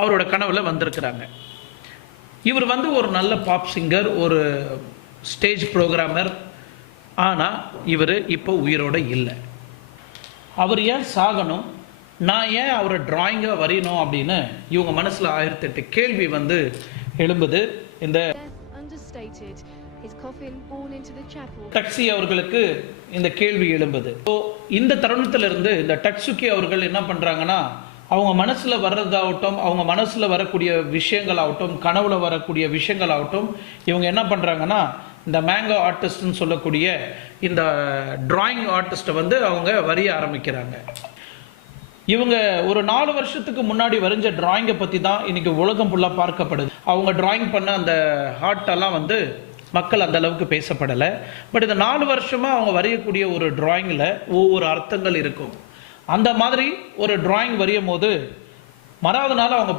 அவரோட கனவுல வந்திருக்கிறாங்க. இவர் வந்து ஒரு நல்ல பாப் சிங்கர் ஒரு ஸ்டேஜ் ப்ரோக்ராமர் ஆனால் இவர் இப்போ உயிரோட இல்லை. அவர் ஏன் சாகணும்? நான் ஏன் அவரை டிராயிங்கை வரையணும் அப்படின்னு இவங்க மனசில் ஆயிரத்தெட்டு கேள்வி வந்து எழும்புது. இந்த. டக்ஸி அவர்களுக்கு இந்த கேள்வி எழும்புது. ஸோ இந்த தருணத்திலிருந்து இந்த டக்ஸுக்கி அவர்கள் என்ன பண்ணுறாங்கன்னா அவங்க மனசில் வர்றதாகட்டும் அவங்க மனசில் வரக்கூடிய விஷயங்களாகட்டும் கனவுல வரக்கூடிய விஷயங்களாகட்டும் இவங்க என்ன பண்ணுறாங்கன்னா இந்த மேங்கோ ஆர்டிஸ்ட்னு சொல்லக்கூடிய இந்த ட்ராயிங் ஆர்டிஸ்ட்டை வந்து அவங்க வரைய ஆரம்பிக்கிறாங்க. இவங்க ஒரு நாலு வருஷத்துக்கு முன்னாடி வரைஞ்ச டிராயிங்கை பற்றி தான் இன்றைக்கி உலகம் ஃபுல்லாக பார்க்கப்படுது. அவங்க டிராயிங் பண்ண அந்த ஹார்ட்டெல்லாம் வந்து மக்கள் அந்த அளவுக்கு பேசப்படலை. பட் இந்த நாலு வருஷமாக அவங்க வரையக்கூடிய ஒரு டிராயிங்கில் ஒவ்வொரு அர்த்தங்கள் இருக்கும். அந்த மாதிரி ஒரு டிராயிங் வரையும் போது மறாவது நாள் அவங்க போய்